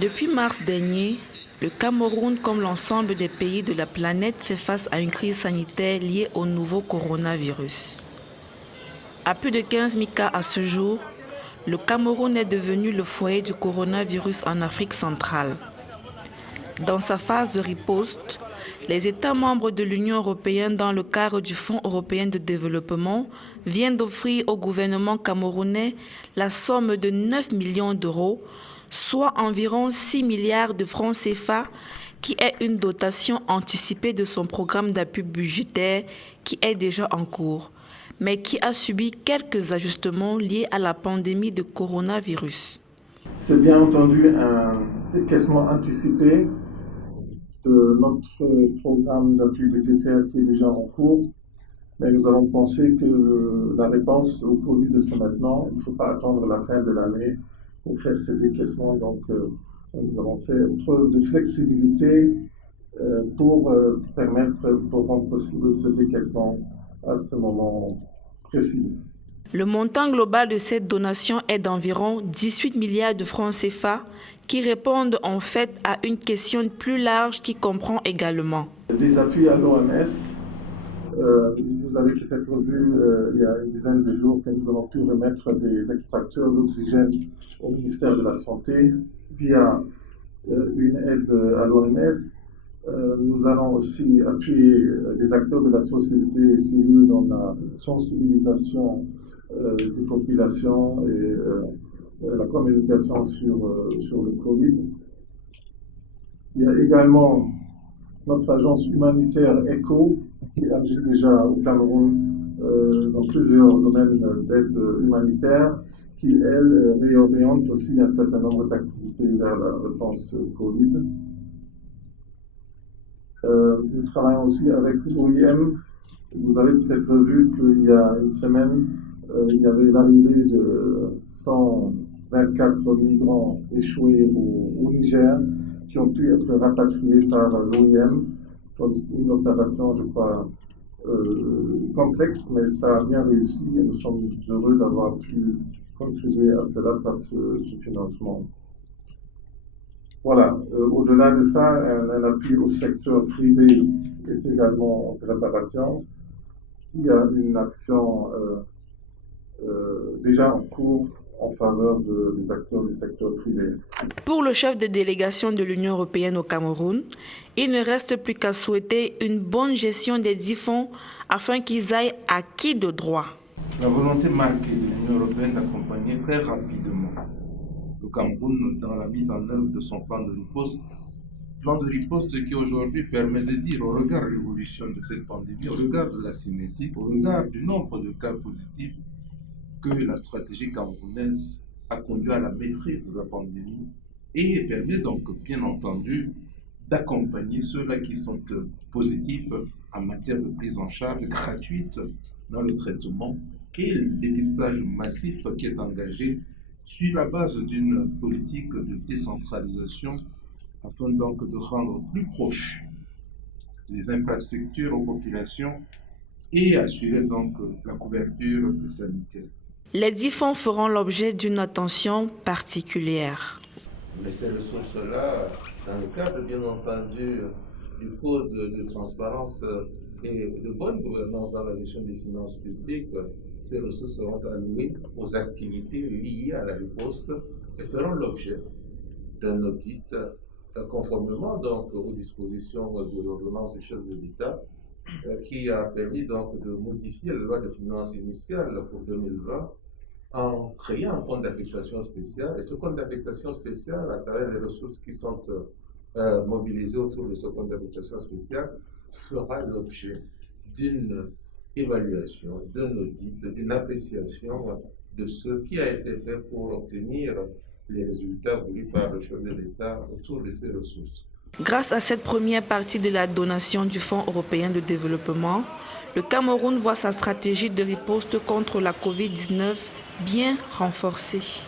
Depuis mars dernier, le Cameroun, comme l'ensemble des pays de la planète, fait face à une crise sanitaire liée au nouveau coronavirus. À plus de 15 000 cas à ce jour, le Cameroun est devenu le foyer du coronavirus en Afrique centrale. Dans sa phase de riposte, les États membres de l'Union européenne, dans le cadre du Fonds européen de développement, viennent d'offrir au gouvernement camerounais la somme de 9 millions d'euros, soit environ 6 milliards de francs CFA, qui est une dotation anticipée de son programme d'appui budgétaire qui est déjà en cours, mais qui a subi quelques ajustements liés à la pandémie de coronavirus. C'est bien entendu un décaissement anticipé de notre programme d'appui budgétaire qui est déjà en cours, mais nous avons pensé que la réponse au Covid, c'est maintenant. Il ne faut pas attendre la fin de l'année pour faire ces décaissements. Donc, nous avons fait preuve de flexibilité pour rendre possible ce décaissement à ce moment précis. Le montant global de cette donation est d'environ 18 milliards de francs CFA qui répondent en fait à une question plus large qui comprend également des appuis à l'OMS. Vous avez peut-être vu il y a une dizaine de jours que nous avons pu remettre des extracteurs d'oxygène au ministère de la Santé via une aide à l'OMS. Nous allons aussi appuyer les acteurs de la société civile dans la sensibilisation des populations et la communication sur le Covid. Il y a également notre agence humanitaire ECHO qui agit déjà au Cameroun dans plusieurs domaines d'aide humanitaire, qui, elle, réoriente aussi un certain nombre d'activités vers la réponse Covid. Nous travaillons aussi avec l'OIM. Vous avez peut-être vu qu'il y a une semaine, il y avait l'arrivée de 124 migrants échoués au Niger qui ont pu être rapatriés par l'OIM. Une opération, je crois, complexe, mais ça a bien réussi et nous sommes heureux d'avoir pu contribuer à cela par ce financement. Voilà, au-delà de ça, un appui au secteur privé est également en préparation. Il y a une action déjà en cours en faveur des acteurs du secteur privé. Pour le chef de délégation de l'Union européenne au Cameroun, il ne reste plus qu'à souhaiter une bonne gestion des 10 fonds afin qu'ils aillent acquis de droit. La volonté marquée de l'Union européenne d'accompagner très rapidement le Cameroun dans la mise en œuvre de son plan de riposte qui aujourd'hui permet de dire, au regard de l'évolution de cette pandémie, au regard de la cinétique, au regard du nombre de cas positifs, que la stratégie camerounaise a conduit à la maîtrise de la pandémie et permet donc, bien entendu, d'accompagner ceux-là qui sont positifs en matière de prise en charge gratuite dans le traitement et le dépistage massif qui est engagé sur la base d'une politique de décentralisation afin donc de rendre plus proches les infrastructures aux populations et assurer donc la couverture sanitaire. Les 10 fonds feront l'objet d'une attention particulière. Mais ces ressources-là, dans le cadre bien entendu du code de transparence et de bonne gouvernance dans la gestion des finances publiques, ces ressources seront allouées aux activités liées à la riposte et feront l'objet d'un audit conformément donc aux dispositions de l'ordonnance du chef de l'État qui a permis donc de modifier la loi de finances initiale pour 2020 en créant un compte d'affectation spéciale. Et ce compte d'affectation spéciale, à travers les ressources qui sont mobilisées autour de ce compte d'affectation spéciale, fera l'objet d'une évaluation, d'un audit, d'une appréciation de ce qui a été fait pour obtenir les résultats voulus par le chef de l'État autour de ces ressources. Grâce à cette première partie de la donation du Fonds européen de développement, le Cameroun voit sa stratégie de riposte contre la Covid-19 bien renforcée.